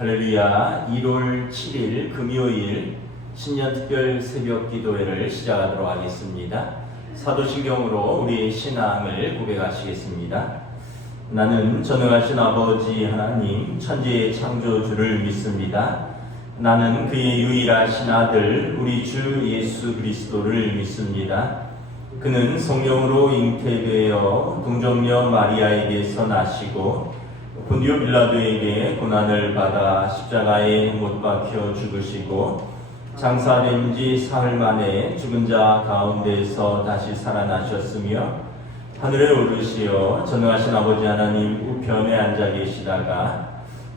할렐루야. 1월 7일 금요일 신년특별 새벽 기도회를 시작하도록 하겠습니다. 사도신경으로 우리의 신앙을 고백하시겠습니다. 나는 전능하신 아버지 하나님 천지의 창조주를 믿습니다. 나는 그의 유일하신 아들 우리 주 예수 그리스도를 믿습니다. 그는 성령으로 잉태되어 동정녀 마리아에게서 나시고 본디오 빌라도에게 고난을 받아 십자가에 못 박혀 죽으시고 장사된 지 사흘 만에 죽은 자 가운데서 다시 살아나셨으며 하늘에 오르시어 전능하신 아버지 하나님 우편에 앉아 계시다가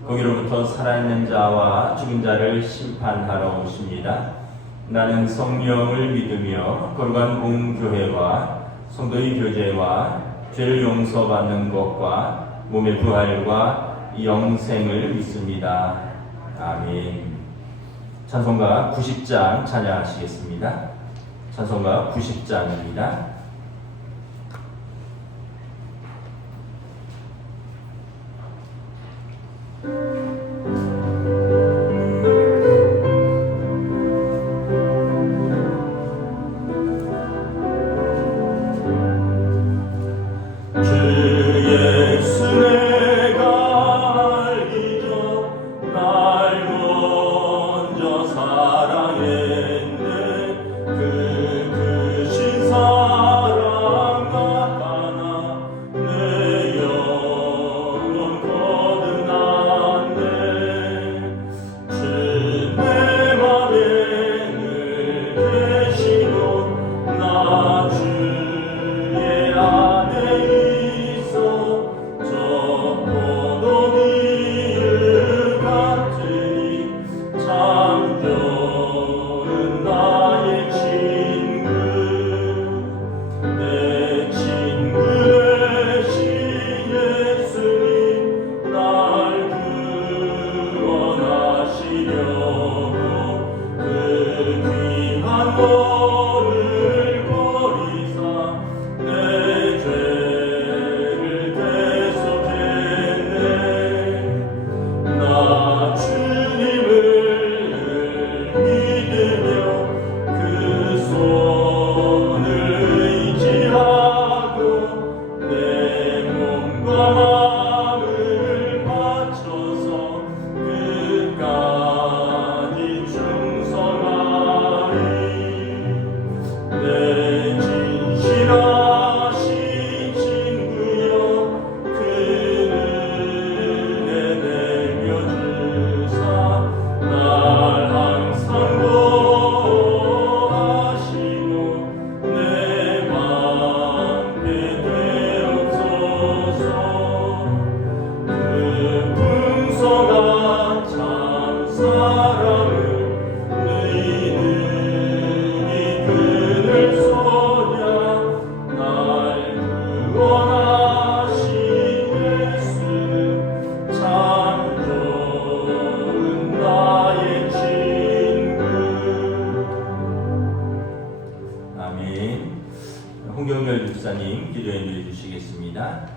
거기로부터 살아있는 자와 죽은 자를 심판하러 오십니다. 나는 성령을 믿으며 거룩한 공교회와 성도의 교제와 죄를 용서받는 것과 몸의 부활과 영생을 믿습니다. 아멘. 찬송가 90장 찬양하시겠습니다. 찬송가 90장입니다. 홍경렬 집사님 기도해 주시겠습니다.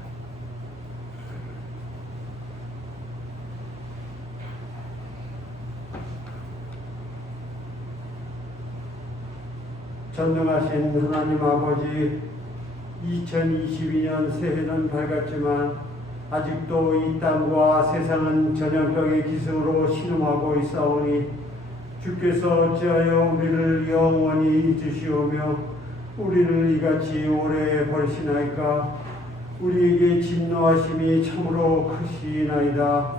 전능하신 하나님 아버지, 2022년 새해는 밝았지만 아직도 이 땅과 세상은 전염병의 기승으로 신음하고 있사오니 주께서 어찌하여 우리를 영원히 잊으시오며 우리를 이같이 오래 버리시나이까. 우리에게 진노하심이 참으로 크시나이다.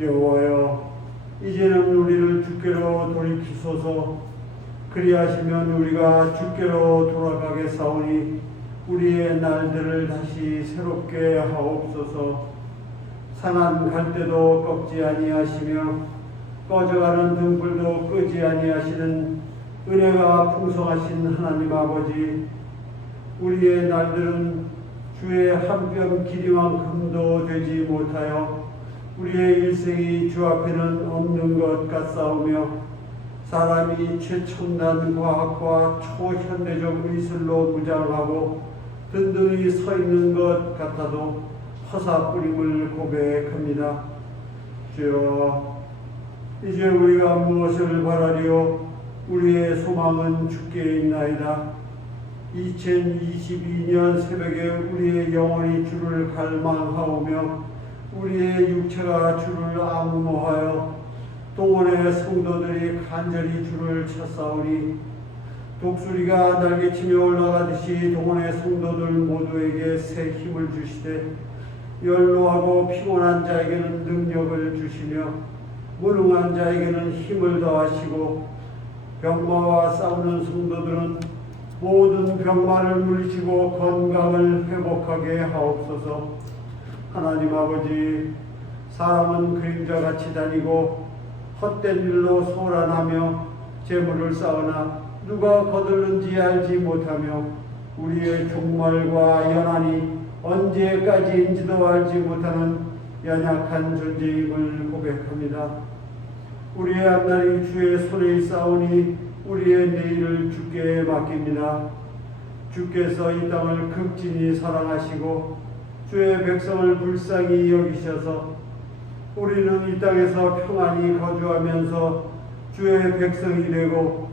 여호와여, 이제는 우리를 주께로 돌이키소서. 그리하시면 우리가 주께로 돌아가겠사오니 우리의 날들을 다시 새롭게 하옵소서. 상한 갈대도 꺾지 아니하시며 꺼져가는 등불도 끄지 아니하시는 은혜가 풍성하신 하나님 아버지, 우리의 날들은 주의 한 뼘 길이만큼도 되지 못하여 우리의 일생이 주 앞에는 없는 것 같사오며 사람이 최첨단 과학과 초현대적 의술로 무장하고 든든히 서 있는 것 같아도 허사뿌림을 고백합니다. 주십시오. 이제 우리가 무엇을 바라리요? 우리의 소망은 주께 있나이다. 2022년 새벽에 우리의 영혼이 주를 갈망하오며 우리의 육체가 주를 앙모하여 동원의 성도들이 간절히 주를 찾사오니 독수리가 날개치며 올라가듯이 동원의 성도들 모두에게 새 힘을 주시되 연로하고 피곤한 자에게는 능력을 주시며 무능한 자에게는 힘을 더하시고 병마와 싸우는 성도들은 모든 병마를 물리치고 건강을 회복하게 하옵소서. 하나님 아버지, 사람은 그림자같이 다니고 헛된 일로 소란하며 재물을 쌓으나 누가 거둘는지 알지 못하며 우리의 종말과 연한이 언제까지인지도 알지 못하는 연약한 존재임을 고백합니다. 우리의 앞날이 주의 손에 있사오니 우리의 내일을 주께 맡깁니다. 주께서 이 땅을 극진히 사랑하시고 주의 백성을 불쌍히 여기셔서 우리는 이 땅에서 평안히 거주하면서 주의 백성이 되고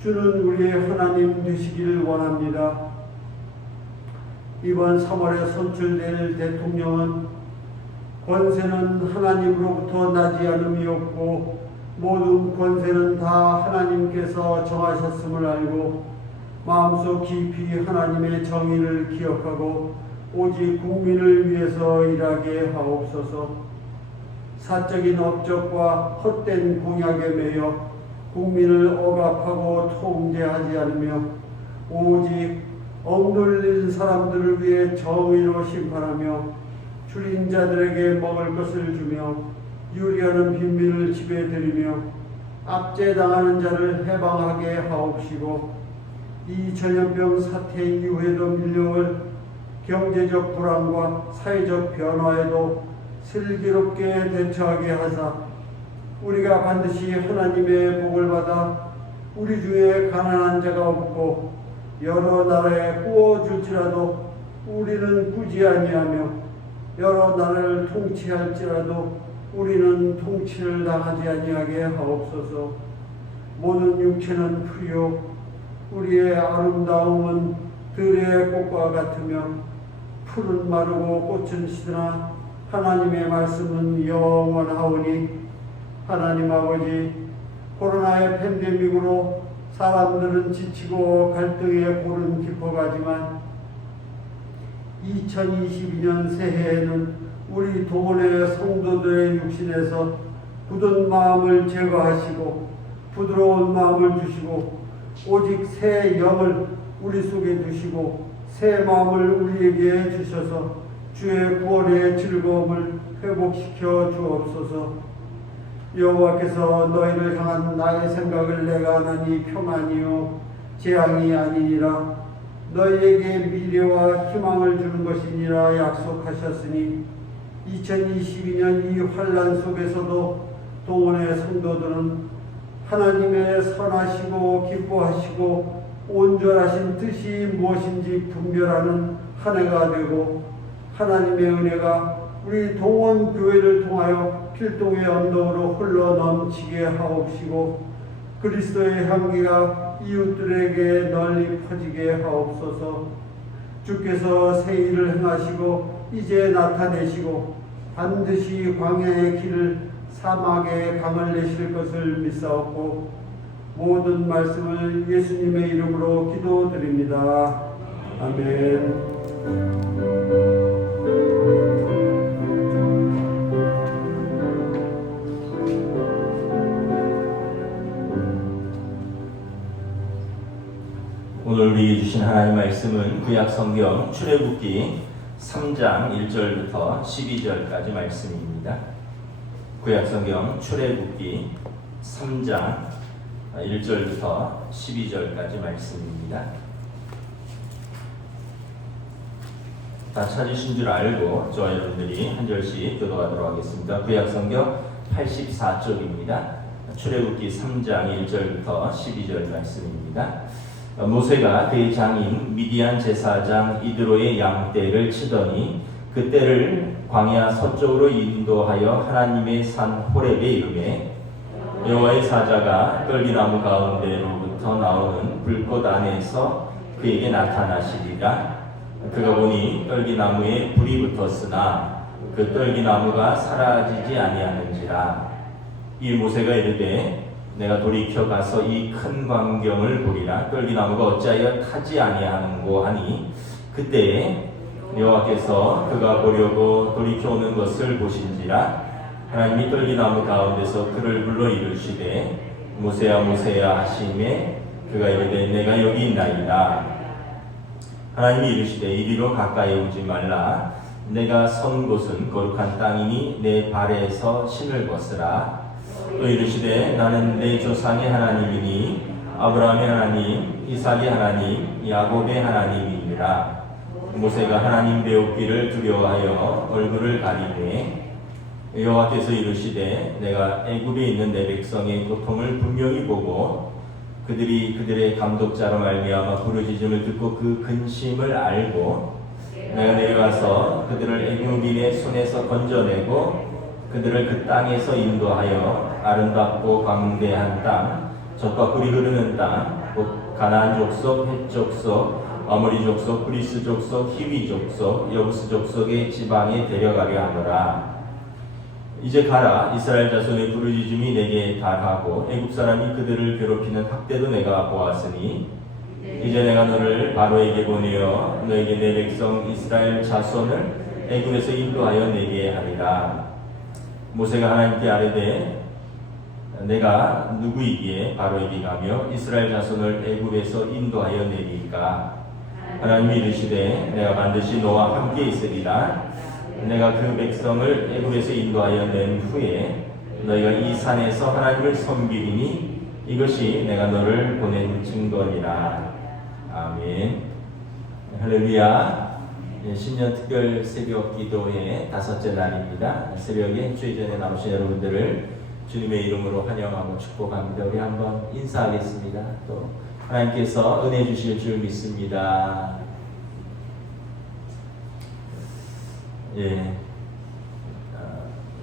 주는 우리의 하나님 되시기를 원합니다. 이번 3월에 선출될 대통령은 권세는 하나님으로부터 나지 않음이 없고 모든 권세는 다 하나님께서 정하셨음을 알고 마음속 깊이 하나님의 정의를 기억하고 오직 국민을 위해서 일하게 하옵소서. 사적인 업적과 헛된 공약에 매여 국민을 억압하고 통제하지 않으며 오직 억눌린 사람들을 위해 정의로 심판하며 줄인 자들에게 먹을 것을 주며 유리하는 빈민을 집에 들이며 압제당하는 자를 해방하게 하옵시고 이 전염병 사태 이후에도 밀려올 경제적 불안과 사회적 변화에도 슬기롭게 대처하게 하사 우리가 반드시 하나님의 복을 받아 우리 중에 가난한 자가 없고 여러 나라에 구워줄지라도 우리는 꾸지 아니하며 여러 나라를 통치할지라도 우리는 통치를 당하지 아니하게 하옵소서. 모든 육체는 풀이요 우리의 아름다움은 들의 꽃과 같으며 풀은 마르고 꽃은 시드나 하나님의 말씀은 영원하오니 하나님 아버지, 코로나의 팬데믹으로 사람들은 지치고 갈등의 골은 깊어가지만 2022년 새해에는 우리 동원의 성도들의 육신에서 굳은 마음을 제거하시고 부드러운 마음을 주시고 오직 새 영을 우리 속에 두시고 새 마음을 우리에게 주셔서 주의 구원의 즐거움을 회복시켜 주옵소서. 여호와께서 너희를 향한 나의 생각을 내가 아나니 평안이요 재앙이 아니니라. 너희에게 미래와 희망을 주는 것이니라 약속하셨으니 2022년 이 환난 속에서도 동원의 성도들은 하나님의 선하시고 기뻐하시고 온전하신 뜻이 무엇인지 분별하는 한 해가 되고 하나님의 은혜가 우리 동원 교회를 통하여 필동의 언덕으로 흘러 넘치게 하옵시고 그리스도의 향기가 이웃들에게 널리 퍼지게 하옵소서. 주께서 새 일을 행하시고 이제 나타내시고 반드시 광야의 길을 사막의 강을 내실 것을 믿사옵고 모든 말씀을 예수님의 이름으로 기도드립니다. 아멘. 오늘 우리에게 주신 하나님의 말씀은 구약 성경 출애굽기 3장 1절부터 12절까지 말씀입니다. 구약 성경 출애굽기 3장 1절부터 12절까지 말씀입니다. 다 찾으신 줄 알고 저와 여러분들이 한 절씩 교도하도록 하겠습니다. 구약 성경 84쪽입니다. 출애굽기 3장 1절부터 12절 말씀입니다. 모세가 그의 장인 미디안 제사장 이드로의 양떼를 치더니 그 떼를 광야 서쪽으로 인도하여 하나님의 산 호렙에 이르매 여호와의 사자가 떨기나무 가운데로부터 나오는 불꽃 안에서 그에게 나타나시리라. 그가 보니 떨기나무에 불이 붙었으나 그 떨기나무가 사라지지 아니하는지라. 이 모세가 이르되 내가 돌이켜 가서 이 큰 광경을 보리라. 떨기나무가 어찌하여 타지 아니하는고 하니 그때에 여호와께서 그가 보려고 돌이켜 오는 것을 보신지라. 하나님이 떨기나무 가운데서 그를 불러 이르시되 모세야 모세야 하시매 그가 이르되 내가 여기 있나이다. 하나님이 이르시되 이리로 가까이 오지 말라. 내가 선 곳은 거룩한 땅이니 내 발에서 신을 벗으라. 또 이르시되 나는 내 조상의 하나님이니 아브라함의 하나님, 이삭의 하나님, 야곱의 하나님이니라. 모세가 하나님 배우기를 두려워하여 얼굴을 가리되 여호와께서 이르시되 내가 애굽에 있는 내 백성의 고통을 분명히 보고 그들이 그들의 감독자로 말미암아 부르짖음을 듣고 그 근심을 알고 내가 내려가서 그들을 애굽인의 손에서 건져내고 그들을 그 땅에서 인도하여 아름답고 광대한 땅, 젖과 꿀이 흐르는 땅, 곧 가나안 족속, 헷 족속, 아모리 족속, 브리스 족속, 히위 족속, 여부스 족속의 지방에 데려가려 하노라. 이제 가라. 이스라엘 자손의 부르짖음이 내게 달하고 애굽 사람이 그들을 괴롭히는 학대도 내가 보았으니 이제 내가 너를 바로에게 보내어 너에게 내 백성 이스라엘 자손을 애굽에서 인도하여 내게 하리라. 모세가 하나님께 아뢰되 내가 누구이기에 바로에게 가며 이스라엘 자손을 애굽에서 인도하여 내리까? 하나님이 이르시되 내가 반드시 너와 함께 있으리라. 내가 그 백성을 애굽에서 인도하여 낸 후에 너희가 이 산에서 하나님을 섬기리니 이것이 내가 너를 보낸 증거니라. 아멘. 할렐루야. 신년 특별 새벽 기도의 5째 날입니다. 새벽에 주의 전에 나오신 여러분들을 주님의 이름으로 환영하고 축복합니다. 우리 한번 인사하겠습니다. 또 하나님께서 은혜 주실 줄 믿습니다. 예,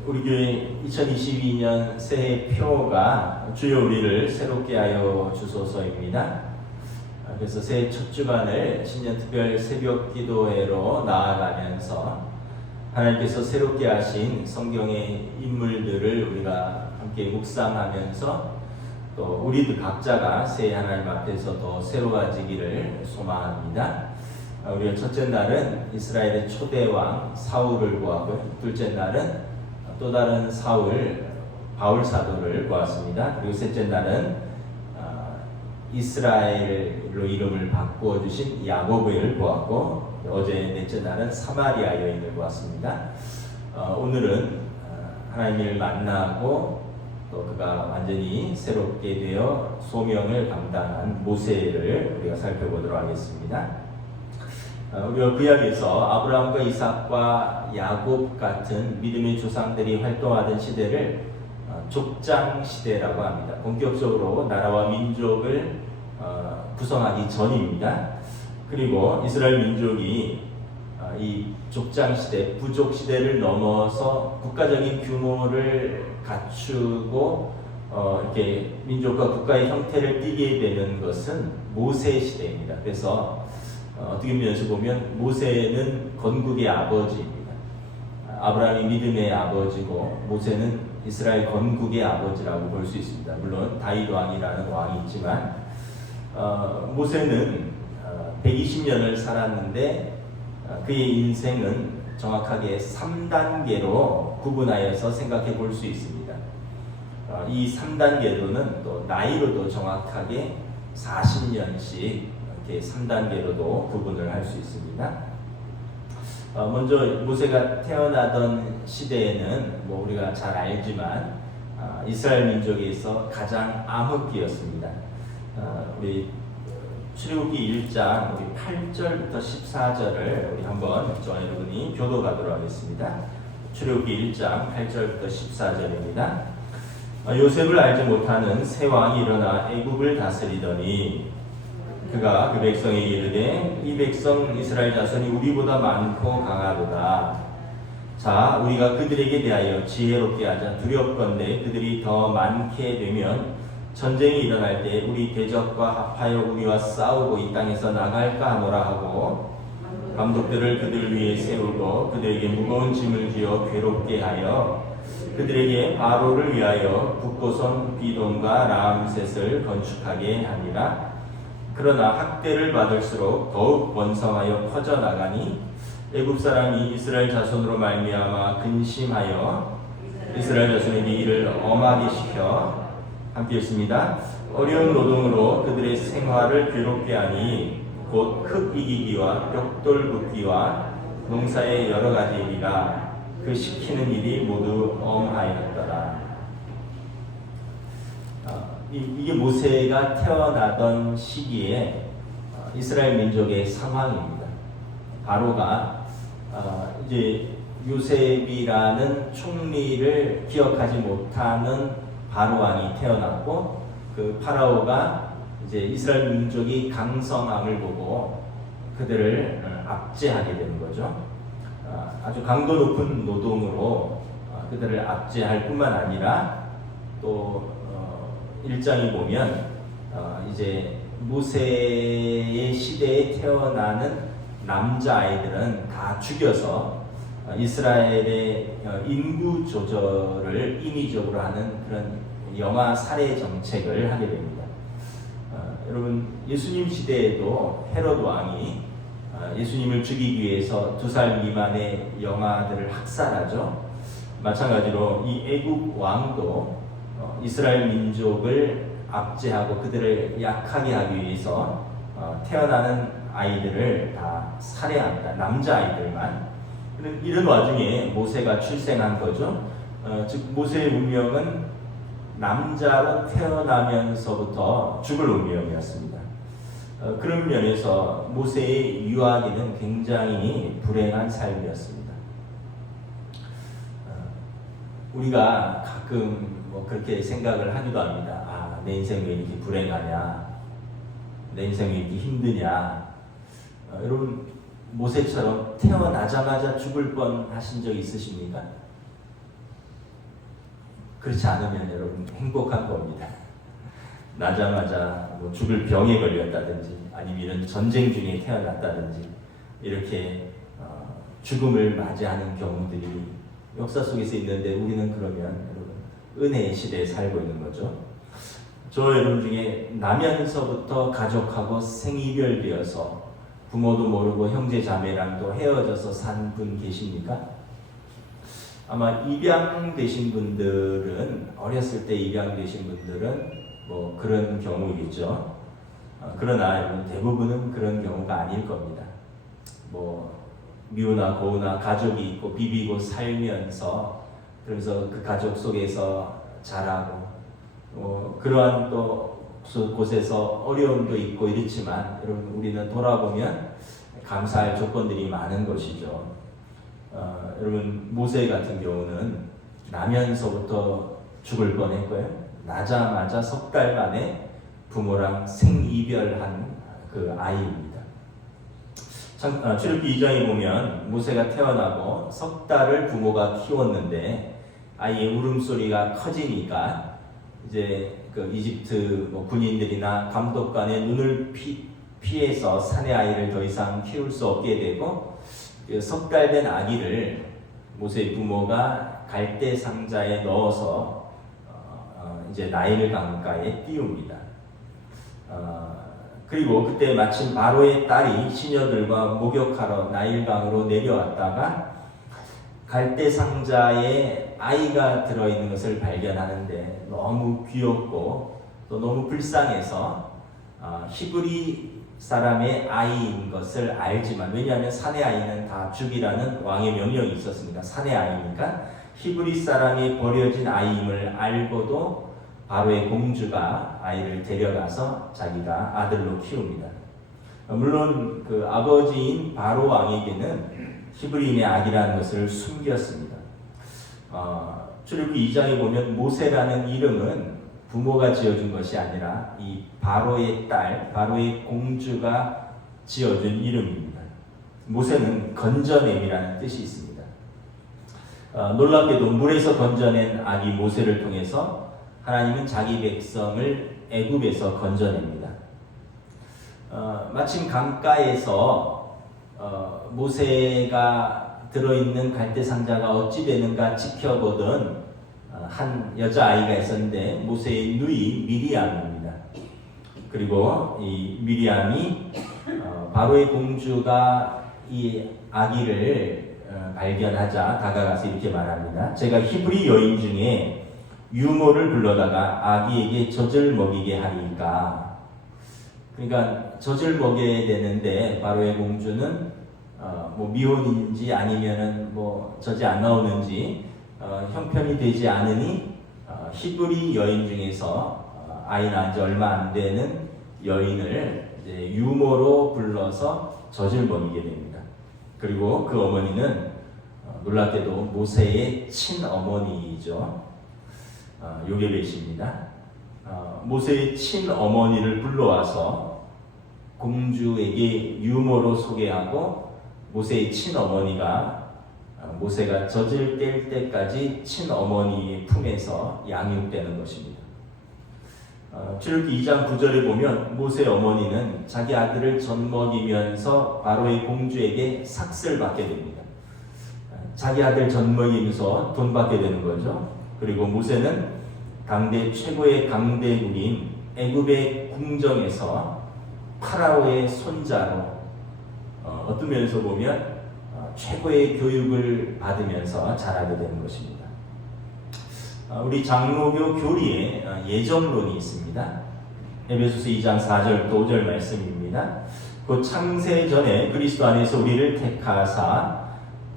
우리 교회 2022년 새해 표가 주여 우리를 새롭게 하여 주소서입니다. 그래서 새해 첫 주간을 신년 특별 새벽 기도회로 나아가면서 하나님께서 새롭게 하신 성경의 인물들을 우리가 함께 묵상하면서 또 우리들 각자가 새해 하나님 앞에서 더 새로워지기를 소망합니다. 우리가 첫째 날은 이스라엘의 초대왕 사울을 보았고요. 둘째 날은 또 다른 사울 바울 사도를 보았습니다. 그리고 셋째 날은 이스라엘로 이름을 바꾸어 주신 야곱을 보았고 어제 넷째 날은 사마리아 여인을 보았습니다. 오늘은 하나님을 만나고 또 그가 완전히 새롭게 되어 소명을 감당한 모세를 우리가 살펴보도록 하겠습니다. 우리가 구약에서 아브라함과 이삭과 야곱 같은 믿음의 조상들이 활동하던 시대를 족장 시대라고 합니다. 본격적으로 나라와 민족을 구성하기 전입니다. 그리고 이스라엘 민족이 이 족장 시대, 부족 시대를 넘어서 국가적인 규모를 갖추고 이렇게 민족과 국가의 형태를 띠게 되는 것은 모세 시대입니다. 그래서 어떻게 면에서 보면 모세는 건국의 아버지입니다. 아브라함이 믿음의 아버지고 모세는 이스라엘 건국의 아버지라고 볼 수 있습니다. 물론 다윗 왕이라는 왕이 있지만 모세는 120년을 살았는데 그의 인생은 정확하게 3단계로 구분하여서 생각해 볼 수 있습니다. 이 3단계로는 또 나이로도 정확하게 40년씩 이렇게 3단계로도 구분을 할 수 있습니다. 먼저 모세가 태어나던 시대에는 뭐 우리가 잘 알지만 이스라엘 민족에서 가장 암흑기였습니다. 우리 출애굽기 1장 우리 8절부터 14절을 우리 한번 저와 여러분이 교도가도록 하겠습니다. 출애굽기 1장 8절부터 14절입니다. 요셉을 알지 못하는 새 왕이 일어나 애굽을 다스리더니 그가 그 백성에게 이르되 이 백성 이스라엘 자손이 우리보다 많고 강하도다. 자, 우리가 그들에게 대하여 지혜롭게 하자. 두렵건대 그들이 더 많게 되면 전쟁이 일어날 때 우리 대적과 합하여 우리와 싸우고 이 땅에서 나갈까 하노라 하고 감독들을 그들 위에 세우고 그들에게 무거운 짐을 지어 괴롭게 하여 그들에게 바로를 위하여 북고성 비돔과 라암셋을 건축하게 하니라. 그러나 학대를 받을수록 더욱 번성하여 퍼져나가니 애굽 사람이 이스라엘 자손으로 말미암아 근심하여 이스라엘 자손에게 이를 엄하게 시켜 함께 읽습니다. 어려운 노동으로 그들의 생활을 괴롭게 하니 곧 흙 이기기와 벽돌 붓기와 농사의 여러 가지 일이라. 그 시키는 일이 모두 엄하였더라. 이게 모세가 태어나던 시기에 이스라엘 민족의 상황입니다. 바로가 이제 요셉이라는 총리를 기억하지 못하는 바로 왕이 태어났고, 그 파라오가 이제 이스라엘 민족이 강성함을 보고 그들을 압제하게 되는 거죠. 아주 강도 높은 노동으로 그들을 압제할 뿐만 아니라 또 1장에 보면 이제 모세의 시대에 태어나는 남자아이들은 다 죽여서 이스라엘의 인구 조절을 인위적으로 하는 그런 영아 살해 정책을 하게 됩니다. 여러분, 예수님 시대에도 헤롯 왕이 예수님을 죽이기 위해서 2살 미만의 영아들을 학살하죠. 마찬가지로 이 애국 왕도 이스라엘 민족을 압제하고 그들을 약하게 하기 위해서 태어나는 아이들을 다 살해합니다. 남자아이들만. 이런 와중에 모세가 출생한 거죠. 즉 모세의 운명은 남자로 태어나면서부터 죽을 운명이었습니다. 그런 면에서 모세의 유아기는 굉장히 불행한 삶이었습니다. 우리가 가끔 뭐 그렇게 생각을 하기도 합니다. 내 인생 왜 이렇게 불행하냐? 내 인생 왜 이렇게 힘드냐? 여러분, 모세처럼 태어나자마자 죽을 뻔 하신 적 있으십니까? 그렇지 않으면 여러분 행복한 겁니다. 나자마자 뭐 죽을 병에 걸렸다든지 아니면 이런 전쟁 중에 태어났다든지 이렇게 죽음을 맞이하는 경우들이 역사 속에서 있는데, 우리는 그러면 여러분 은혜의 시대에 살고 있는 거죠. 저 여러분 중에 나면서부터 가족하고 생이별되어서 부모도 모르고 형제 자매랑도 헤어져서 산 분 계십니까? 아마 입양되신 분들은, 어렸을 때 입양되신 분들은 뭐 그런 경우겠죠. 그러나 여러분 대부분은 그런 경우가 아닐 겁니다. 뭐 미우나 고우나 가족이 있고 비비고 살면서, 그러면서 그 가족 속에서 자라고 그러한 또 곳에서 어려움도 있고 이렇지만, 여러분 우리는 돌아보면 감사할 조건들이 많은 것이죠. 여러분 모세 같은 경우는 나면서부터 죽을 뻔했고요. 나자마자 석 달 만에 부모랑 생이별한 그 아이입니다. 출애굽기 2장에 보면 모세가 태어나고 석 달을 부모가 키웠는데 아이의 울음소리가 커지니까 이제 그 이집트 군인들이나 감독관의 눈을 피해서 사내 아이를 더 이상 키울 수 없게 되고, 석 달 된 아기를 모세의 부모가 갈대 상자에 넣어서 이제 나일 강가에 띄웁니다. 그리고 그때 마침 바로의 딸이 시녀들과 목욕하러 나일강으로 내려왔다가 갈대 상자에 아이가 들어있는 것을 발견하는데 너무 귀엽고 또 너무 불쌍해서 히브리 사람의 아이인 것을 알지만, 왜냐하면 사내 아이는 다 죽이라는 왕의 명령이 있었으니까, 사내 아이니까 히브리 사람이 버려진 아이임을 알고도 바로의 공주가 아이를 데려가서 자기가 아들로 키웁니다. 물론 그 아버지인 바로 왕에게는 히브리인의 아기라는 것을 숨겼습니다. 출애굽기 2장에 보면 모세라는 이름은 부모가 지어준 것이 아니라 이 바로의 딸, 바로의 공주가 지어준 이름입니다. 모세는 건져냄이라는 뜻이 있습니다. 놀랍게도 물에서 건져낸 아기 모세를 통해서 하나님은 자기 백성을 애굽에서 건져냅니다. 마침 강가에서 모세가 들어있는 갈대 상자가 어찌 되는가 지켜보던 한 여자아이가 있었는데 모세의 누이 미리암입니다. 그리고 이 미리암이 바로의 공주가 이 아기를 발견하자 다가가서 이렇게 말합니다. 제가 히브리 여인 중에 유모를 불러다가 아기에게 젖을 먹이게 하니까, 그러니까 젖을 먹여야 되는데 바로의 공주는 뭐 미혼인지 아니면은 뭐 젖이 안 나오는지 형편이 되지 않으니 히브리 여인 중에서 아이 낳은 지 얼마 안 되는 여인을 이제 유모로 불러서 젖을 먹이게 됩니다. 그리고 그 어머니는 놀랍게도 모세의 친어머니이죠. 요게벳입니다. 모세의 친어머니를 불러와서 공주에게 유모로 소개하고 모세의 친어머니가 모세가 젖을 뗄 때까지 친어머니의 품에서 양육되는 것입니다. 출애굽기 2장 9절에 보면 모세 어머니는 자기 아들을 젖먹이면서 바로의 공주에게 삭슬 받게 됩니다. 자기 아들 젖먹이면서 돈 받게 되는 거죠. 그리고 모세는 당대 최고의 강대국인 애굽의 궁정에서 파라오의 손자로 어떤 면에서 보면 최고의 교육을 받으면서 자라게 되는 것입니다. 우리 장로교 교리에 예정론이 있습니다. 에베소서 2장 4절 5절 말씀입니다. 곧 창세 전에 그리스도 안에서 우리를 택하사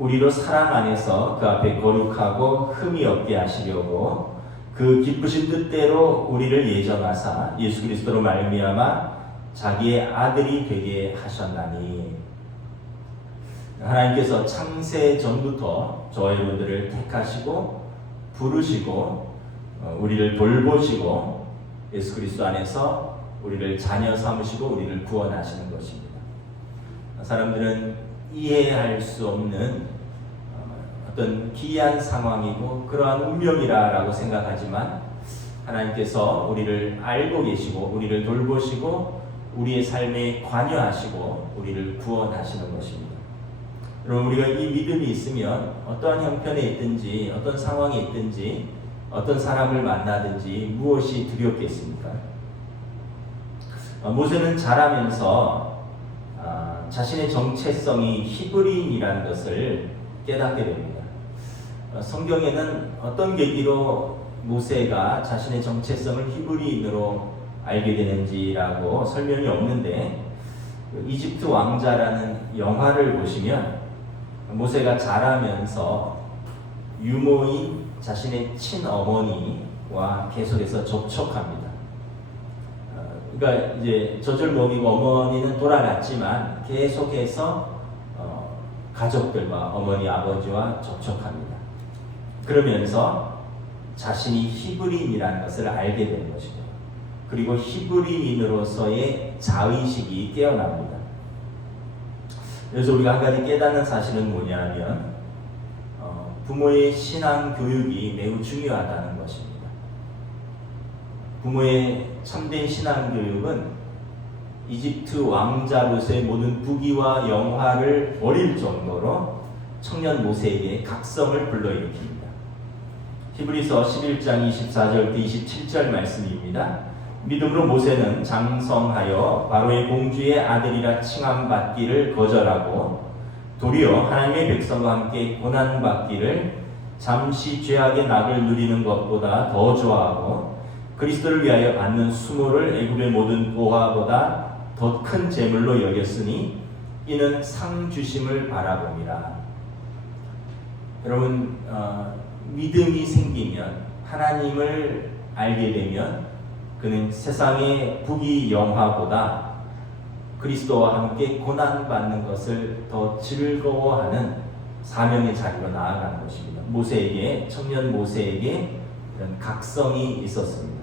우리로 사랑 안에서 그 앞에 거룩하고 흠이 없게 하시려고 그 기쁘신 뜻대로 우리를 예정하사 예수 그리스도로 말미암아 자기의 아들이 되게 하셨나니, 하나님께서 창세 전부터 저와 여러분들을 택하시고 부르시고 우리를 돌보시고 예수 그리스도 안에서 우리를 자녀 삼으시고 우리를 구원하시는 것입니다. 사람들은 이해할 수 없는 어떤 기이한 상황이고 그러한 운명이라고 생각하지만 하나님께서 우리를 알고 계시고 우리를 돌보시고 우리의 삶에 관여하시고 우리를 구원하시는 것입니다. 여러분, 우리가 이 믿음이 있으면 어떠한 형편에 있든지 어떤 상황에 있든지 어떤 사람을 만나든지 무엇이 두렵겠습니까? 모세는 자라면서 자신의 정체성이 히브리인이라는 것을 깨닫게 됩니다. 성경에는 어떤 계기로 모세가 자신의 정체성을 히브리인으로 알게 되는지라고 설명이 없는데, 이집트 왕자라는 영화를 보시면 모세가 자라면서 유모인 자신의 친어머니와 계속해서 접촉합니다. 그러니까 이제 젖을 먹이고 어머니는 돌아갔지만 계속해서 가족들과 어머니 아버지와 접촉합니다. 그러면서 자신이 히브리인이라는 것을 알게 되는 것이죠. 그리고 히브리인으로서의 자의식이 깨어납니다. 그래서 우리가 한 가지 깨닫는 사실은 뭐냐면 부모의 신앙 교육이 매우 중요하다는 것입니다. 부모의 참된 신앙 교육은 이집트 왕자로서의 모든 부귀와 영화를 버릴 정도로 청년 모세에게 각성을 불러일으킵니다. 히브리서 11장 24절부터 27절 말씀입니다. 믿음으로 모세는 장성하여 바로의 공주의 아들이라 칭함받기를 거절하고 도리어 하나님의 백성과 함께 고난받기를 잠시 죄악의 낙을 누리는 것보다 더 좋아하고 그리스도를 위하여 받는 수모를 애굽의 모든 보화보다 더 큰 재물로 여겼으니 이는 상 주심을 바라봅니다. 여러분, 믿음이 생기면, 하나님을 알게 되면 그는 세상의 부귀 영화보다 그리스도와 함께 고난받는 것을 더 즐거워하는 사명의 자리로 나아가는 것입니다. 모세에게, 청년 모세에게 이런 각성이 있었습니다.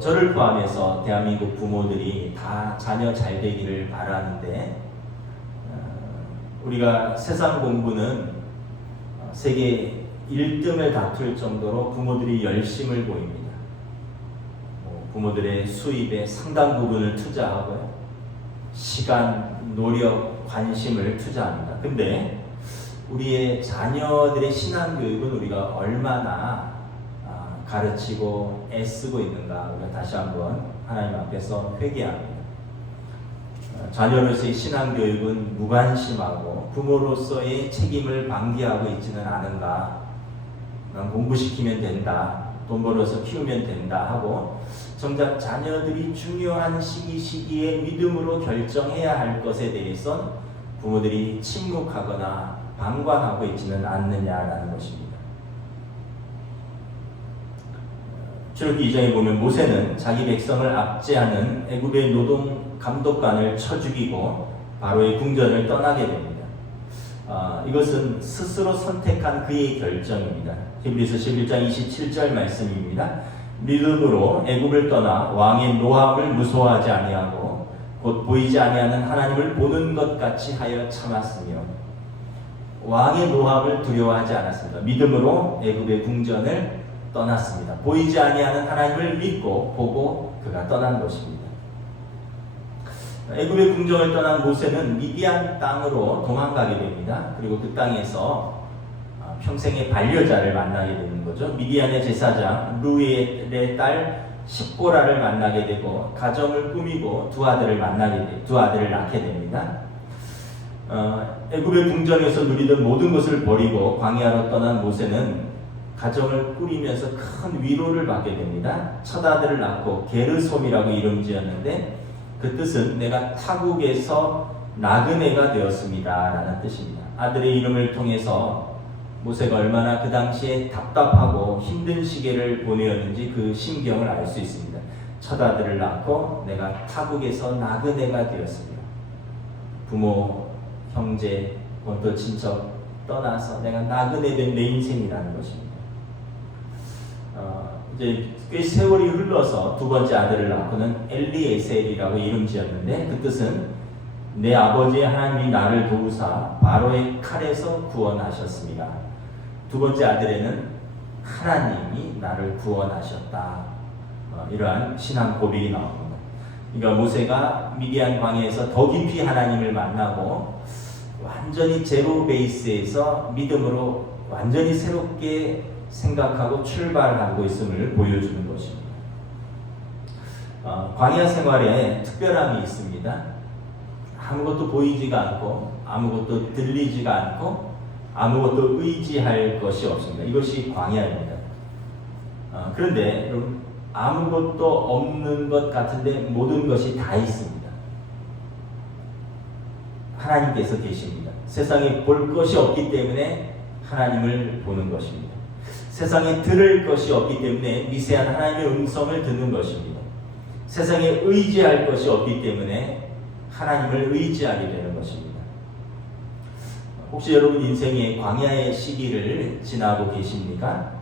저를 포함해서 대한민국 부모들이 다 자녀 잘 되기를 바라는데 우리가 세상 공부는 세계 1등을 다툴 정도로 부모들이 열심을 보입니다. 부모들의 수입의 상당 부분을 투자하고요. 시간, 노력, 관심을 투자합니다. 근데 우리의 자녀들의 신앙교육은 우리가 얼마나 가르치고 애쓰고 있는가, 우리가 다시 한번 하나님 앞에서 회개합니다. 자녀로서의 신앙교육은 무관심하고 부모로서의 책임을 방기하고 있지는 않은가. 난 공부시키면 된다, 돈 벌어서 키우면 된다 하고 정작 자녀들이 중요한 시기에 믿음으로 결정해야 할 것에 대해서 부모들이 침묵하거나 방관하고 있지는 않느냐라는 것입니다. 출애굽기 2장에 보면 모세는 자기 백성을 압제하는 애굽의 노동 감독관을 쳐 죽이고 바로의 궁전을 떠나게 됩니다. 이것은 스스로 선택한 그의 결정입니다. 히브리서 11장 27절 말씀입니다. 믿음으로 애굽을 떠나 왕의 노함을 무서워하지 아니하고 곧 보이지 아니하는 하나님을 보는 것 같이 하여 참았으며, 왕의 노함을 두려워하지 않았습니다. 믿음으로 애굽의 궁전을 떠났습니다. 보이지 아니하는 하나님을 믿고 보고 그가 떠난 것입니다. 애굽의 궁전을 떠난 모세는 미디안 땅으로 도망가게 됩니다. 그리고 그 땅에서 평생의 반려자를 만나게 되는 거죠. 미디안의 제사장 루엘의 딸 십보라를 만나게 되고 가정을 꾸미고 두 아들을 낳게 됩니다. 애굽의 궁전에서 누리던 모든 것을 버리고 광야로 떠난 모세는 가정을 꾸리면서 큰 위로를 받게 됩니다. 첫 아들을 낳고 게르솜이라고 이름 지었는데 그 뜻은 내가 타국에서 나그네가 되었습니다 라는 뜻입니다. 아들의 이름을 통해서 모세가 얼마나 그 당시에 답답하고 힘든 시기를 보내었는지 그 심경을 알 수 있습니다. 첫 아들을 낳고 내가 타국에서 나그네가 되었습니다. 부모, 형제, 또 친척 떠나서 내가 나그네 된 내 인생이라는 것입니다. 이제 꽤 세월이 흘러서 두 번째 아들을 낳고는 엘리에셀이라고 이름 지었는데 그 뜻은 내 아버지 하나님이 나를 도우사 바로의 칼에서 구원하셨습니다. 두 번째 아들에는 하나님이 나를 구원하셨다. 이러한 신앙 고백이 나옵니다. 그러니까 모세가 미디안 광야에서 더 깊이 하나님을 만나고 완전히 제로 베이스에서 믿음으로 완전히 새롭게 생각하고 출발하고 있음을 보여주는 것입니다. 광야 생활에 특별함이 있습니다. 아무것도 보이지가 않고 아무것도 들리지가 않고 아무것도 의지할 것이 없습니다. 이것이 광야입니다. 그런데 여러분, 아무것도 없는 것 같은데 모든 것이 다 있습니다. 하나님께서 계십니다. 세상에 볼 것이 없기 때문에 하나님을 보는 것입니다. 세상에 들을 것이 없기 때문에 미세한 하나님의 음성을 듣는 것입니다. 세상에 의지할 것이 없기 때문에 하나님을 의지하게 되는 것입니다. 혹시 여러분 인생의 광야의 시기를 지나고 계십니까?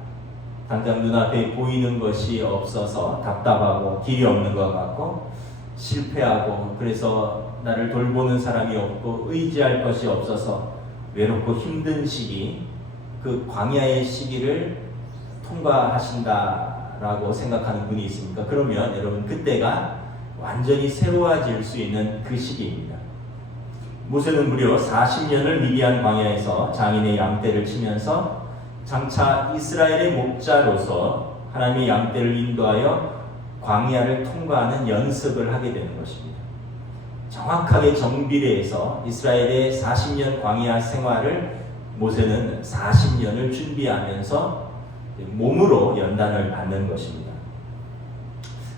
당장 눈앞에 보이는 것이 없어서 답답하고 길이 없는 것 같고 실패하고 그래서 나를 돌보는 사람이 없고 의지할 것이 없어서 외롭고 힘든 시기, 그 광야의 시기를 통과하신다라고 생각하는 분이 있습니까? 그러면 여러분 그때가 완전히 새로워질 수 있는 그 시기입니다. 모세는 무려 40년을 미디안 광야에서 장인의 양떼를 치면서 장차 이스라엘의 목자로서 하나님의 양떼를 인도하여 광야를 통과하는 연습을 하게 되는 것입니다. 정확하게 정비례해서 이스라엘의 40년 광야 생활을 모세는 40년을 준비하면서 몸으로 연단을 받는 것입니다.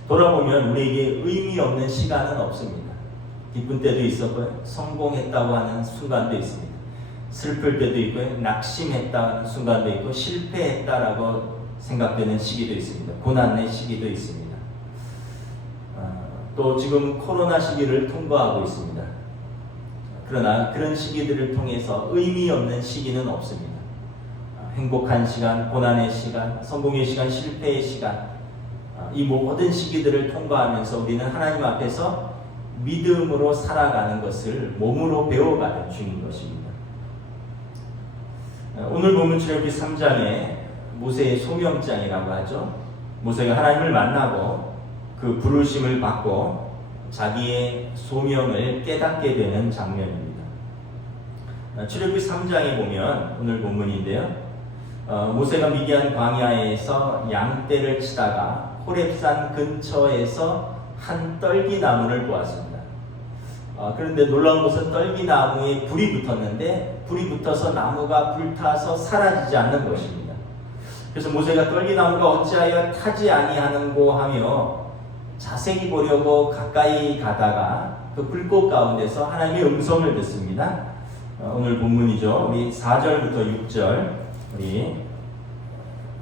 돌아보면 우리에게 의미 없는 시간은 없습니다. 기쁜 때도 있었고요, 성공했다고 하는 순간도 있습니다. 슬플 때도 있고요, 낙심했다는 순간도 있고 실패했다라고 생각되는 시기도 있습니다. 고난의 시기도 있습니다. 또 지금 코로나 시기를 통과하고 있습니다. 그러나 그런 시기들을 통해서 의미 없는 시기는 없습니다. 행복한 시간, 고난의 시간, 성공의 시간, 실패의 시간, 이 모든 시기들을 통과하면서 우리는 하나님 앞에서 믿음으로 살아가는 것을 몸으로 배워가는 중인 것입니다. 오늘 보면 출애굽기 3장에 모세의 소명장이라고 하죠. 모세가 하나님을 만나고 그 부르심을 받고 자기의 소명을 깨닫게 되는 장면입니다. 출애굽기 3장에 보면 오늘 본문인데요. 모세가 미디안 광야에서 양떼를 치다가 호렙산 근처에서 한 떨기나무를 보았습니다. 그런데 놀라운 것은 떨기나무에 불이 붙었는데 불이 붙어서 나무가 불타서 사라지지 않는 것입니다. 그래서 모세가 떨기나무가 어찌하여 타지 아니하는고 하며 자세히 보려고 가까이 가다가 그 불꽃 가운데서 하나님의 음성을 듣습니다. 오늘 본문이죠. 우리 4절부터 6절 우리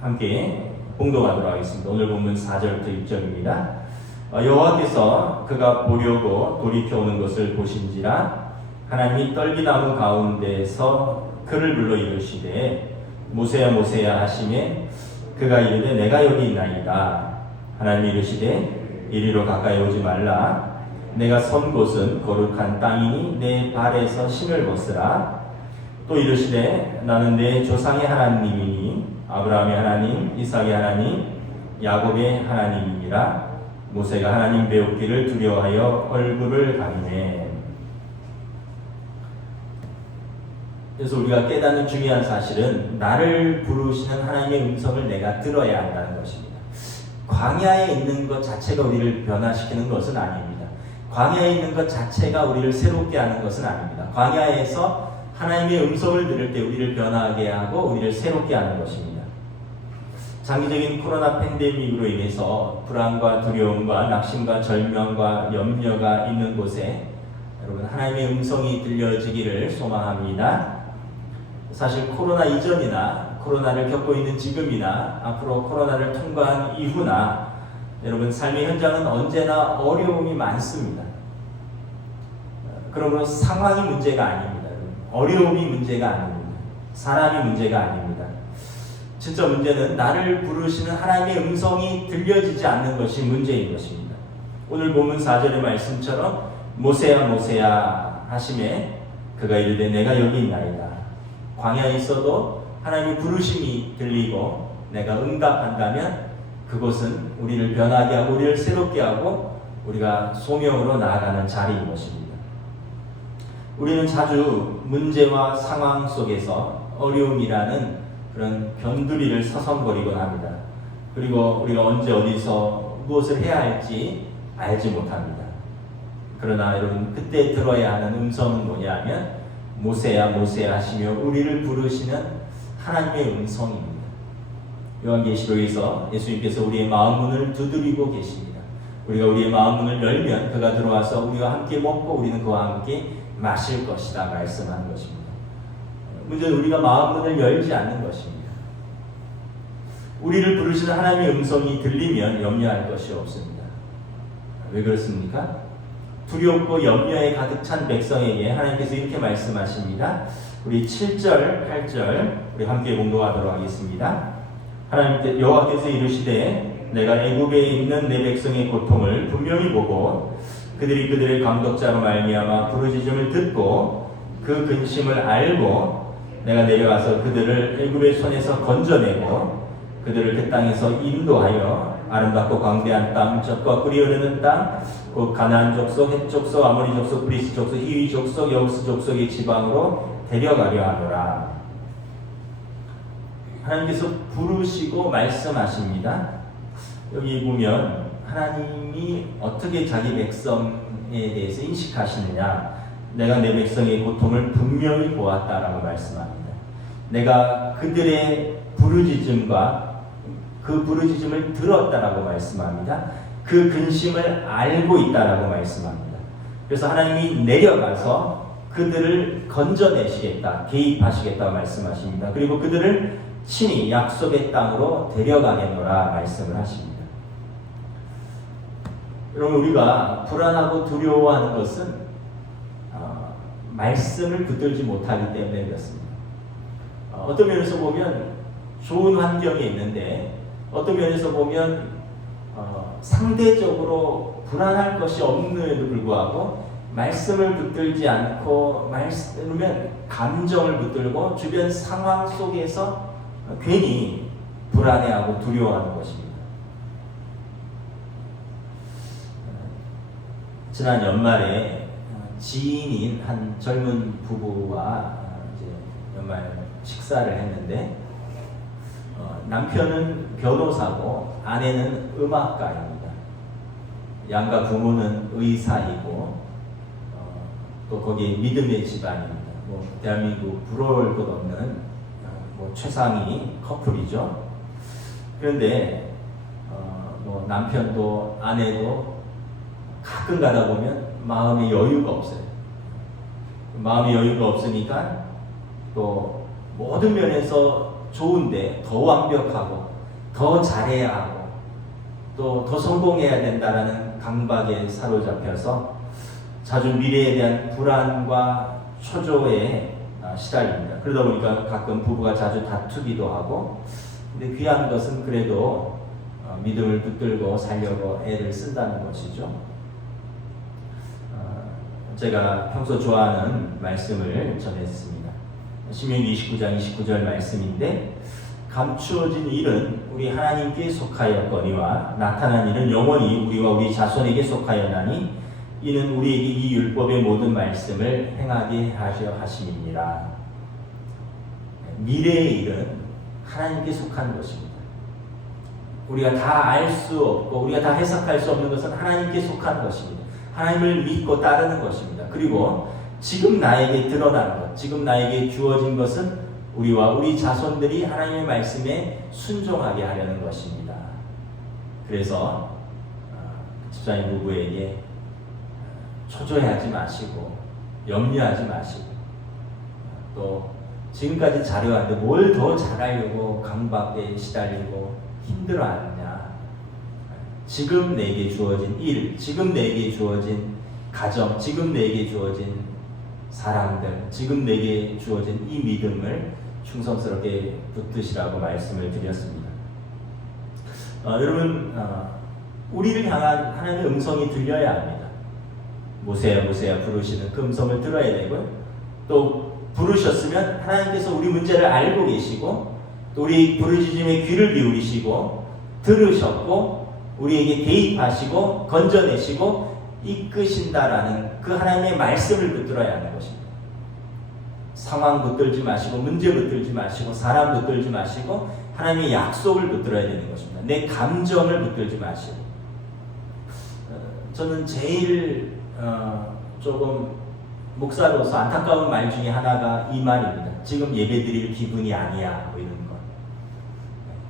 함께 봉독하도록 하겠습니다. 오늘 본문 4절부터 6절입니다. 여호와께서 그가 보려고 돌이켜오는 것을 보신지라 하나님이 떨기나무 가운데서 그를 불러 이르시되 모세야 모세야 하시매 그가 이르되 내가 여기 있나이다. 하나님이 이르시되 이리로 가까이 오지 말라. 내가 선 곳은 거룩한 땅이니 내 발에서 신을 벗으라. 또 이르시되 나는 내 조상의 하나님이니 아브라함의 하나님, 이삭의 하나님, 야곱의 하나님이니라. 모세가 하나님 배우기를 두려워하여 얼굴을 가리매. 그래서 우리가 깨닫는 중요한 사실은 나를 부르시는 하나님의 음성을 내가 들어야 한다는 것입니다. 광야에 있는 것 자체가 우리를 변화시키는 것은 아닙니다. 광야에 있는 것 자체가 우리를 새롭게 하는 것은 아닙니다. 광야에서 하나님의 음성을 들을 때 우리를 변화하게 하고 우리를 새롭게 하는 것입니다. 장기적인 코로나 팬데믹으로 인해서 불안과 두려움과 낙심과 절망과 염려가 있는 곳에 여러분 하나님의 음성이 들려지기를 소망합니다. 사실 코로나 이전이나 코로나를 겪고 있는 지금이나 앞으로 코로나를 통과한 이후나 여러분 삶의 현장은 언제나 어려움이 많습니다. 그러므로 상황이 문제가 아닙니다. 어려움이 문제가 아닙니다. 사람이 문제가 아닙니다. 진짜 문제는 나를 부르시는 하나님의 음성이 들려지지 않는 것이 문제인 것입니다. 오늘 본문 4절의 말씀처럼 모세야 모세야 하시매 그가 이르되 내가 여기 있나이다. 광야에 있어도 하나님의 부르심이 들리고 내가 응답한다면 그곳은 우리를 변하게 하고 우리를 새롭게 하고 우리가 소명으로 나아가는 자리인 것입니다. 우리는 자주 문제와 상황 속에서 어려움이라는 그런 변두리를 서성거리곤 합니다. 그리고 우리가 언제 어디서 무엇을 해야 할지 알지 못합니다. 그러나 여러분 그때 들어야 하는 음성은 뭐냐면 모세야 모세야 하시며 우리를 부르시는 하나님의 음성입니다. 요한계시록에서 예수님께서 우리의 마음 문을 두드리고 계십니다. 우리가 우리의 마음 문을 열면 그가 들어와서 우리와 함께 먹고 우리는 그와 함께 마실 것이다 말씀하는 것입니다. 문제는 우리가 마음 문을 열지 않는 것입니다. 우리를 부르시는 하나님의 음성이 들리면 염려할 것이 없습니다. 왜 그렇습니까? 두렵고 염려에 가득 찬 백성에게 하나님께서 이렇게 말씀하십니다. 우리 7절, 8절 우리 함께 공독하도록 하겠습니다. 하나님께 여호와께서 이르시되 내가 애굽에 있는 내 백성의 고통을 분명히 보고 그들이 그들의 감독자로 말미암아 부르짖음을 듣고 그 근심을 알고 내가 내려가서 그들을 애굽의 손에서 건져내고 그들을 그 땅에서 인도하여 아름답고 광대한 땅, 젖과 꿀이 흐르는 땅, 곧 가나안 족속, 헷 족속, 아모리 족속, 브리스 족속, 히위 족속, 여부스 족속의 지방으로 데려가려 하노라. 하나님께서 부르시고 말씀하십니다. 여기 보면 하나님이 어떻게 자기 백성에 대해서 인식하시느냐. 내가 내 백성의 고통을 분명히 보았다라고 말씀합니다. 내가 그들의 부르짖음과 그 부르짖음을 들었다라고 말씀합니다. 그 근심을 알고 있다라고 말씀합니다. 그래서 하나님이 내려가서 그들을 건져내시겠다, 개입하시겠다고 말씀하십니다. 그리고 그들을 친히 약속의 땅으로 데려가겠노라 말씀을 하십니다. 여러분 우리가 불안하고 두려워하는 것은 말씀을 붙들지 못하기 때문에 그렇습니다. 어떤 면에서 보면 좋은 환경에 있는데 어떤 면에서 보면 상대적으로 불안할 것이 없는데도 불구하고 말씀을 붙들지 않고 말씀은 감정을 붙들고 주변 상황 속에서 괜히 불안해하고 두려워하는 것입니다. 지난 연말에 지인인 한 젊은 부부와 이제 연말 식사를 했는데 남편은 변호사고 아내는 음악가입니다. 양가 부모는 의사이고 또 거기에 믿음의 집안입니다. 뭐 대한민국 부러울 것 없는 뭐 최상위 커플이죠. 그런데 뭐 남편도 아내도 가끔 가다 보면 마음의 여유가 없어요. 마음의 여유가 없으니까 또 모든 면에서 좋은데 더 완벽하고 더 잘해야 하고 또 더 성공해야 된다라는 강박에 사로잡혀서 자주 미래에 대한 불안과 초조에 시달립니다. 그러다 보니까 가끔 부부가 자주 다투기도 하고, 근데 귀한 것은 그래도 믿음을 붙들고 살려고 애를 쓴다는 것이죠. 제가 평소 좋아하는 말씀을 전했습니다. 신명기 29장 29절 말씀인데, 감추어진 일은 우리 하나님께 속하였거니와 나타난 일은 영원히 우리와 우리 자손에게 속하였나니 이는 우리에게 이 율법의 모든 말씀을 행하게 하려 하심이니라. 미래의 일은 하나님께 속한 것입니다. 우리가 다 알 수 없고 우리가 다 해석할 수 없는 것은 하나님께 속한 것입니다. 하나님을 믿고 따르는 것입니다. 그리고 지금 나에게 드러난 것, 지금 나에게 주어진 것은 우리와 우리 자손들이 하나님의 말씀에 순종하게 하려는 것입니다. 그래서 집사님 부부에게 초조해하지 마시고 염려하지 마시고 또 지금까지 잘해왔는데 뭘 더 잘하려고 강박에 시달리고 힘들어하느냐. 지금 내게 주어진 일, 지금 내게 주어진 가정, 지금 내게 주어진 사람들, 지금 내게 주어진 이 믿음을 충성스럽게 붙드시라고 말씀을 드렸습니다. 여러분, 우리를 향한 하나님의 음성이 들려야 합니다. 모세야 모세야 부르시는 그 음성을 들어야 되고요. 또 부르셨으면 하나님께서 우리 문제를 알고 계시고 또 우리 부르짖음에 귀를 기울이시고 들으셨고 우리에게 개입하시고 건져내시고 이끄신다라는 그 하나님의 말씀을 붙들어야 하는 것입니다. 상황 붙들지 마시고 문제 붙들지 마시고 사람 붙들지 마시고 하나님의 약속을 붙들어야 되는 것입니다. 내 감정을 붙들지 마시고. 저는 제일 조금 목사로서 안타까운 말 중에 하나가 이 말입니다. 지금 예배드릴 기분이 아니야, 뭐 이런 거.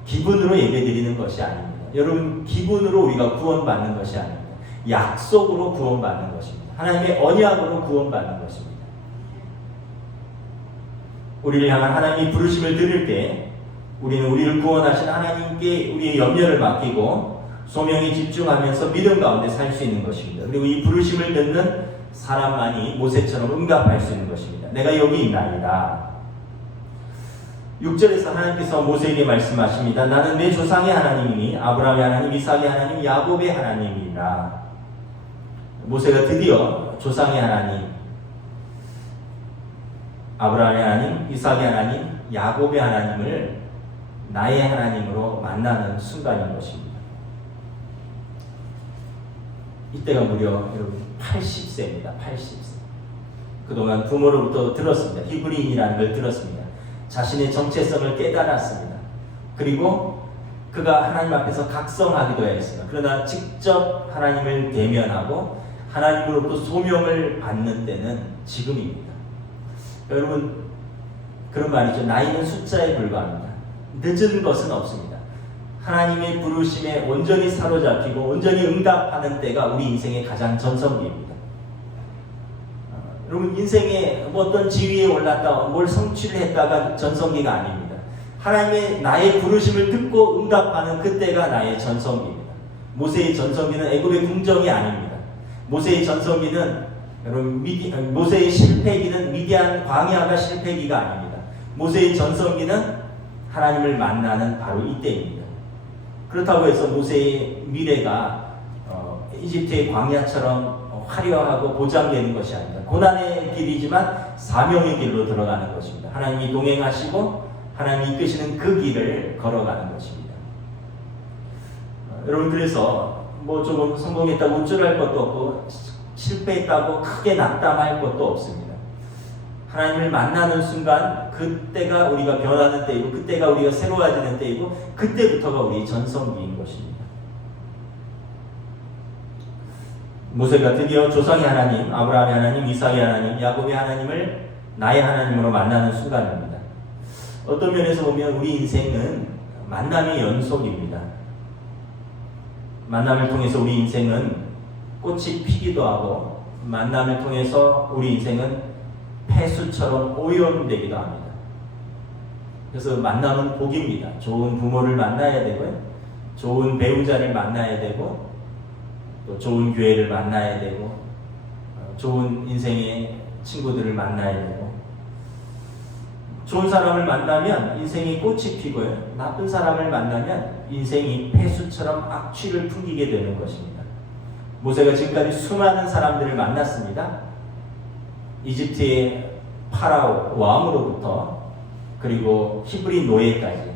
기분으로 예배드리는 것이 아닙니다. 여러분, 기분으로 우리가 구원받는 것이 아닙니다. 약속으로 구원받는 것입니다. 하나님의 언약으로 구원받는 것입니다. 우리를 향한 하나님의 부르심을 들을 때 우리는 우리를 구원하신 하나님께 우리의 염려를 맡기고 소명에 집중하면서 믿음 가운데 살 수 있는 것입니다. 그리고 이 부르심을 듣는 사람만이 모세처럼 응답할 수 있는 것입니다. 내가 여기 있나이다. 6절에서 하나님께서 모세에게 말씀하십니다. 나는 내 조상의 하나님이니 아브라함의 하나님, 이삭의 하나님, 야곱의 하나님이라. 모세가 드디어 조상의 하나님, 아브라함의 하나님, 이삭의 하나님, 야곱의 하나님을 나의 하나님으로 만나는 순간인 것입니다. 이때가 무려 여러분 80세입니다. 80세. 그동안 부모로부터 들었습니다. 히브리인이라는 걸 들었습니다. 자신의 정체성을 깨달았습니다. 그리고 그가 하나님 앞에서 각성하기도 했습니다. 그러나 직접 하나님을 대면하고 하나님으로부터 소명을 받는 때는 지금입니다. 여러분, 그런 말이죠. 나이는 숫자에 불과합니다. 늦은 것은 없습니다. 하나님의 부르심에 온전히 사로잡히고 온전히 응답하는 때가 우리 인생의 가장 전성기입니다. 여러분, 인생에 어떤 지위에 올랐다, 뭘 성취를 했다가 전성기가 아닙니다. 하나님의 나의 부르심을 듣고 응답하는 그때가 나의 전성기입니다. 모세의 전성기는 애굽의 궁정이 아닙니다. 모세의 전성기는 여러분, 모세의 실패기는 미디안 광야가 실패기가 아닙니다. 모세의 전성기는 하나님을 만나는 바로 이때입니다. 그렇다고 해서 모세의 미래가 이집트의 광야처럼 화려하고 보장되는 것이 아니다. 고난의 길이지만 사명의 길로 들어가는 것입니다. 하나님이 동행하시고 하나님이 이끄시는 그 길을 걸어가는 것입니다. 여러분, 그래서 뭐 조금 성공했다고 우쭐할 것도 없고 실패했다고 크게 낙담할 것도 없습니다. 하나님을 만나는 순간 그때가 우리가 변하는 때이고 그때가 우리가 새로워지는 때이고 그때부터가 우리 전성기인 것입니다. 모세가 드디어 조상의 하나님, 아브라함의 하나님, 이삭의 하나님, 야곱의 하나님을 나의 하나님으로 만나는 순간입니다. 어떤 면에서 보면 우리 인생은 만남의 연속입니다. 만남을 통해서 우리 인생은 꽃이 피기도 하고 만남을 통해서 우리 인생은 폐수처럼 오염되기도 합니다. 그래서 만남은 복입니다. 좋은 부모를 만나야 되고요. 좋은 배우자를 만나야 되고 또 좋은 교회를 만나야 되고 좋은 인생의 친구들을 만나야 되고 좋은 사람을 만나면 인생이 꽃이 피고요. 나쁜 사람을 만나면 인생이 폐수처럼 악취를 풍기게 되는 것입니다. 모세가 지금까지 수많은 사람들을 만났습니다. 이집트의 파라오 왕으로부터 그리고 히브리 노예까지.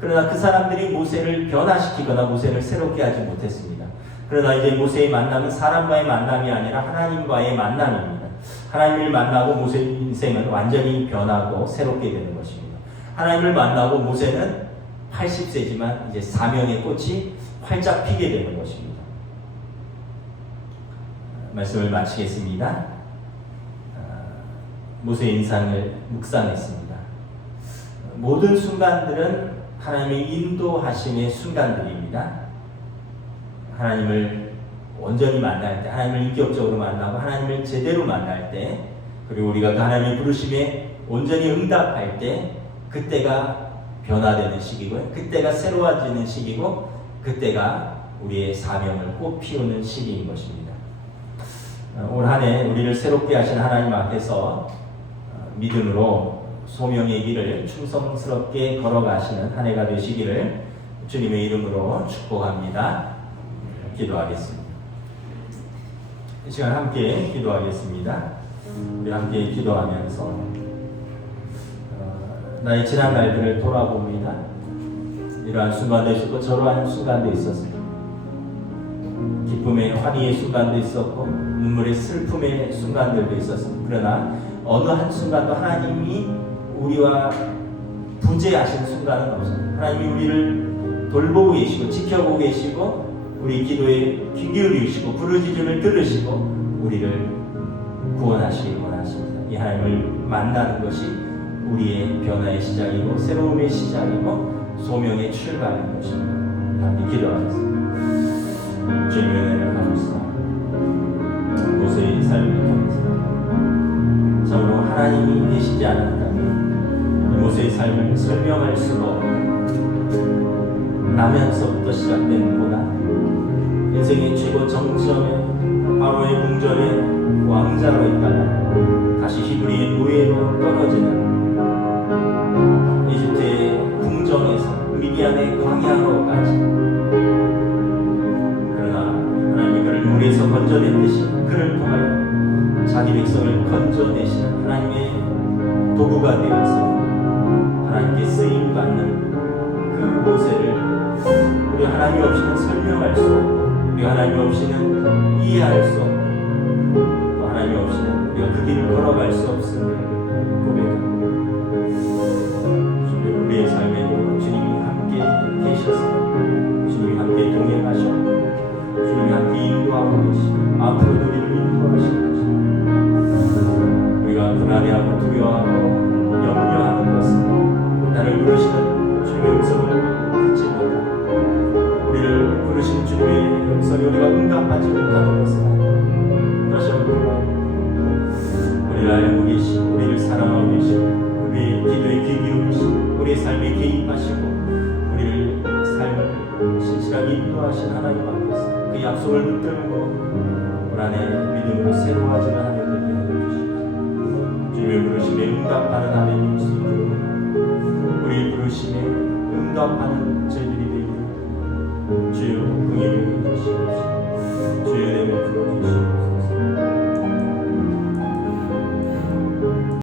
그러나 그 사람들이 모세를 변화시키거나 모세를 새롭게 하지 못했습니다. 그러나 이제 모세의 만남은 사람과의 만남이 아니라 하나님과의 만남입니다. 하나님을 만나고 모세의 인생은 완전히 변하고 새롭게 되는 것입니다. 하나님을 만나고 모세는 80세지만 이제 사명의 꽃이 활짝 피게 되는 것입니다. 말씀을 마치겠습니다. 모세의 인상을 묵상했습니다. 모든 순간들은 하나님의 인도하심의 순간들입니다. 하나님을 온전히 만날 때, 하나님을 인격적으로 만나고 하나님을 제대로 만날 때, 그리고 우리가 그 하나님의 부르심에 온전히 응답할 때 그때가 변화되는 시기고요. 그때가 새로워지는 시기고 그때가 우리의 사명을 꽃 피우는 시기인 것입니다. 올 한 해 우리를 새롭게 하신 하나님 앞에서 믿음으로 소명의 길을 충성스럽게 걸어가시는 한 해가 되시기를 주님의 이름으로 축복합니다. 기도하겠습니다. 이 시간 함께 기도하겠습니다. 우리 함께 기도하면서 나의 지난 날들을 돌아봅니다. 이러한 순간도 있었고 저러한 순간도 있었습니다. 기쁨의 환희의 순간도 있었고 눈물의 슬픔의 순간들도 있었습니다. 그러나 어느 한 순간도 하나님이 우리와 부재하신 순간은 없습니다. 하나님이 우리를 돌보고 계시고 지켜보고 계시고 우리 기도에 귀 기울이시고 부르짖음을 들으시고 우리를 구원하시기 원하십니다. 이 하나님을 만나는 것이 우리의 변화의 시작이고 새로움의 시작이고 소명의 출발인 것입니다. 함께 기도하겠습니다. 주님의 은혜를 감사합니다. 모세의 삶을 통해서 참으로 하나님이 계시지 않았다면 모세의 삶을 설명할 수가 없는 나면서부터 시작되는 고난, 인생의 최고 정점에 바로의 궁전에 왕자로 있다가 다시 히브리의 노예로 떨어지는 이집트의 궁정에서 미디안의 광야로까지, 그러나 하나님이 그를 물에서 건져냈듯이 그를 통하여 자기 백성을 건져내시는 하나님의 도구가 되어서 하나님께 쓰임받는 그 모세를 우리 하나님 없이는 설명할 수 없고 우리 하나님 없이는 이해할 수 없고 또 하나님 없이는 우리가 그 길을 걸어갈 수 없음을 고백합니다. 주님, 우리의 삶에도 주님이 함께 계셔서 주님이 함께 동행하셨고 주님이 함께 인도하고 계시고 앞으로도 우리를 인도하시는 것입니다. 우리가 불안해하고 두려워하고 염려하는 것은 나를 부르시는 주님의 음성을 듣지 못하고 우리를 부르신 주님의 음성에 우리가 응답하지 못하는 것은 아닙니다. 다시 한번 우리를 알고 계시고 우리를 사랑하고 계시고 우리의 기도에 귀 기울이시고 우리의 삶에 개입하시고 우리를 삶을 신실하게 인도하신 하나님 앞에서 그 약속을 붙들고 올 한해 믿음으로 새로워지는 한 해 되게 해주시옵소서. 주님의 부르심에 응답하는 한 해 될 수 있도록 우리의 부르심에 응답하는 저희들이 되기를 주여 긍휼히 여기시옵소서. 주여 내 몸 풀어주시옵소서.